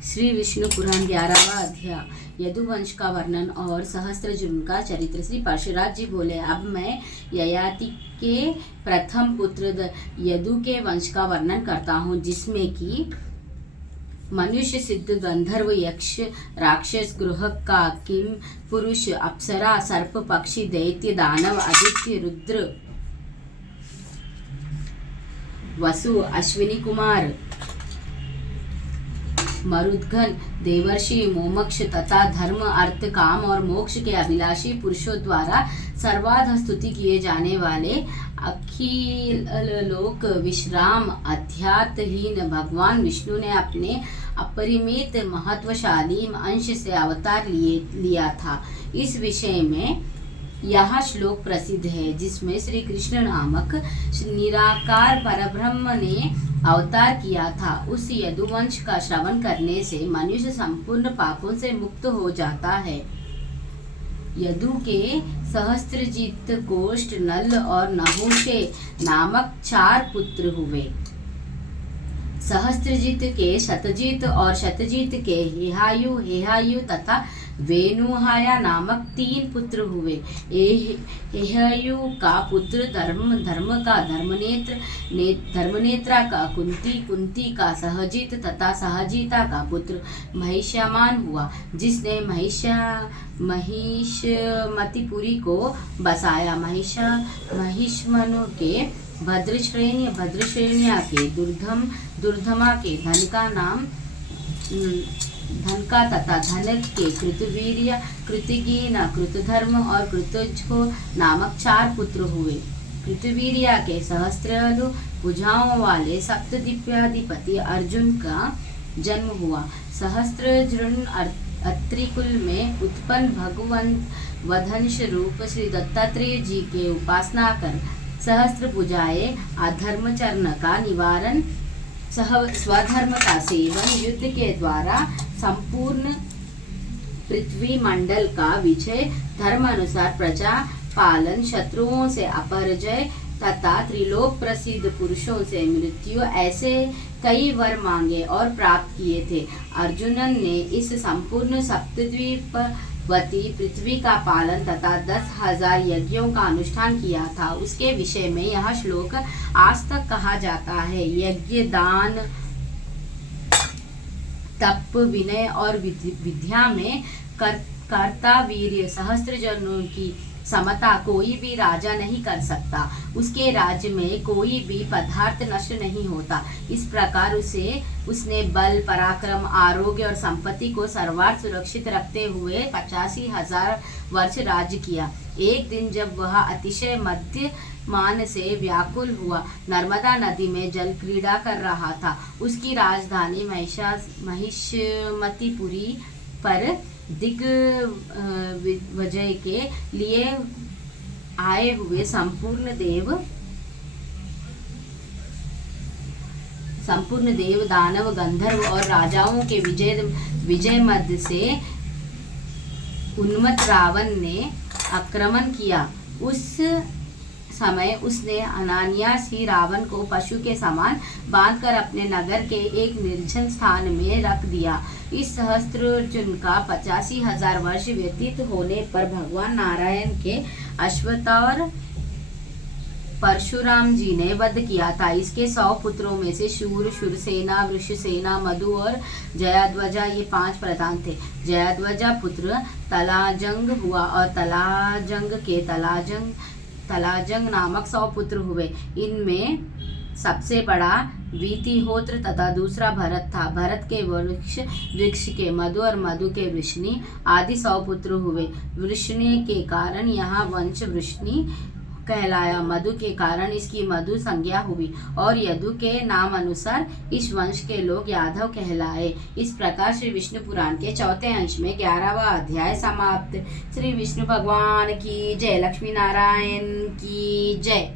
श्री विष्णु पुराण 11वां अध्याय यदुवंश का वर्णन और सहस्त्रजून का चरित्र। श्री परशुराम जी बोले, अब मैं ययाति के प्रथम पुत्र यदु के वंश का वर्णन करता हूँ, जिसमें कि मनुष्य, सिद्ध, गंधर्व, यक्ष, राक्षस, गृह, किम पुरुष, अप्सरा, सर्प, पक्षी, दैत्य, दानव, आदित्य, रुद्र, वसु, अश्विनी कुमार, मरुद्गण, देवर्षि, मोमक्ष तथा धर्म, अर्थ, काम और मोक्ष के अभिलाषी पुरुषों द्वारा सर्वाध स्तुति किए जाने वाले अखिल लोक विश्राम अध्यात्महीन भगवान विष्णु ने अपने अपरिमित महत्वशाली अंश से अवतार लिया था। इस विषय में यह श्लोक प्रसिद्ध है, जिसमें श्री कृष्ण नामक निराकार परब्रह्म ने अवतार किया था। उस यदुवंश का श्रवण करने से मनुष्य संपूर्ण पापों से मुक्त हो जाता है। यदु के सहस्त्रजित, कोष्ठ, नल और नहुषे नामक 4 पुत्र हुए। सहस्त्रजित के शतजित और शतजित के हेहायु तथा वेणुहाया नामक 3 पुत्र हुए। हेहायु का पुत्र धर्म का धर्मनेत्रा का कुंती का सहजित तथा सहजिता का पुत्र महिष्यमान हुआ, जिसने महिष्मतिपुरी को बसाया। महिष्मनु के भद्रश्रेणिया के दुर्धमा के धन का तथा धन के कृतवीर्य, कृतिकीन, कृतधर्म और कृतज्ञ नामक 4 पुत्र हुए। कृतवीर्या के सहस्त्रालु भुजाओं वाले सप्तद्वीपाधिपति अर्जुन का जन्म हुआ। सहस्त्रजृण अत्रिकुल में उत्पन्न भगवंत वधंश रूप श्री दत्तात्रेय जी के उपासना कर सहस्त्र भुजाएं अधर्मचरण का निवारण, स्वधर्म का सेवन, युद्ध के द्वारा संपूर्ण पृथ्वी मंडल का विजय, धर्म अनुसार प्रजा पालन, शत्रुओं से अपराजय तथा त्रिलोक प्रसिद्ध पुरुषों से मृत्यु, ऐसे कई वर मांगे और प्राप्त किए थे। अर्जुनन ने इस संपूर्ण सप्तद्वीपवती पृथ्वी का पालन तथा 10,000 यज्ञों का अनुष्ठान किया था। उसके विषय में यह श्लोक आज तक कहा जाता है। यज्ञ, दान, तप, विनय और विद्या में कर्ता वीर्य सहस्त्रजनों की समता कोई भी राजा नहीं कर सकता। उसके राज्य में कोई भी पदार्थ नष्ट नहीं होता। इस प्रकार उसने बल, पराक्रम, आरोग्य और संपत्ति को सर्वार्थ सुरक्षित रखते हुए 85,000 वर्ष राज्य किया। एक दिन जब वह अतिशय मद्यमान से व्याकुल हुआ नर्मदा नदी में जल क्रीड़ा कर रहा था, उसकी राजधानी महिष्मतिपुरी पर दिग्विजय के लिए आए हुए संपूर्ण देव, दानव, गंधर्व और राजाओं के विजय मध्य से उन्मत्त रावण ने आक्रमण किया। उस समय उसने अनायास ही रावण को पशु के समान बांधकर अपने नगर के एक निर्जन स्थान में रख दिया। इस सहस्त्रजन का 85,000 वर्ष व्यतीत होने पर भगवान नारायण के अश्वतार परशुराम जी ने वध किया था। इसके 100 पुत्रों में से शूर, शूरसेना, वृषसेना, मधु और जयाध्वजा ये 5 प्रधान थे। जयाध्वजा पुत्र तलाजंग हुआ और तलाजंग के तलाजंग नामक 100 पुत्र हुए। इनमें सबसे बड़ा वीतिहोत्र तथा दूसरा भरत था। भरत के वृक्ष के मधु और मधु के वृष्णि आदि 100 पुत्र हुए। वृष्णि के कारण यहाँ वंश वृष्णि कहलाया। मधु के कारण इसकी मधु संज्ञा हुई और यदु के नाम अनुसार इस वंश के लोग यादव कहलाए। इस प्रकार श्री विष्णु पुराण के 4थे अंश में 11वां अध्याय समाप्त। श्री विष्णु भगवान की जय। लक्ष्मी नारायण की जय।